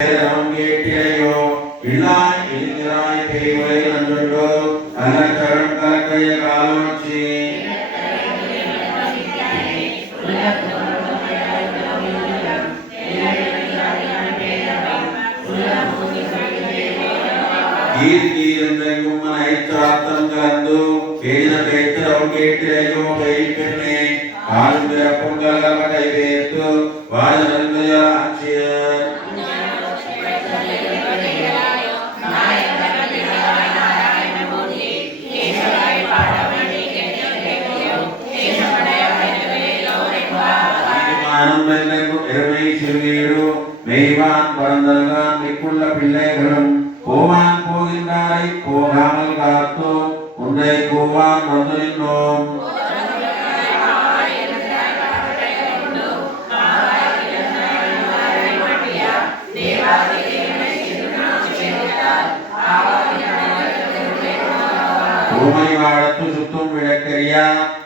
நாம் கேட்டிலையோ இல்லாய் இனிராய் பேய்வரை நன்றோ அலச்சரம் கலக்கைய காலோச்சி கீர்த்தியிருந்தெங்கும் ஐச்சாத்தம் கலந்து பேரின பேத்திரம் கேட்டிலையோ பெய்பெண்ணே காலும் பிறப்பும் கலகம கைவேத்து வாழ நன்மைய ஆட்சியர் மெய்வான் பரந்தல்கான் மிக்குள்ள பிள்ளைகளும் போவான் போகின்றாரை போகாமல் காத்தோ உன்னை போவான் வந்து நின்றோம். பூமை வாழத்து சுத்தும் விளக்கரியா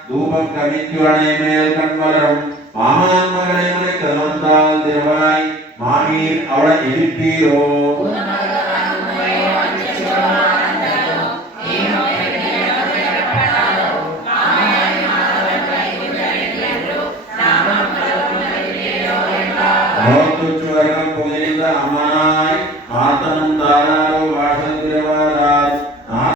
தூபம் கவித்துவனை மேல் கண்வளரும் மாமன் மகளை மலை கலந்தால் திருவாய் மாமீர் அவளை எதிர்ப்பீரோ புகழ்ந்த அம்மா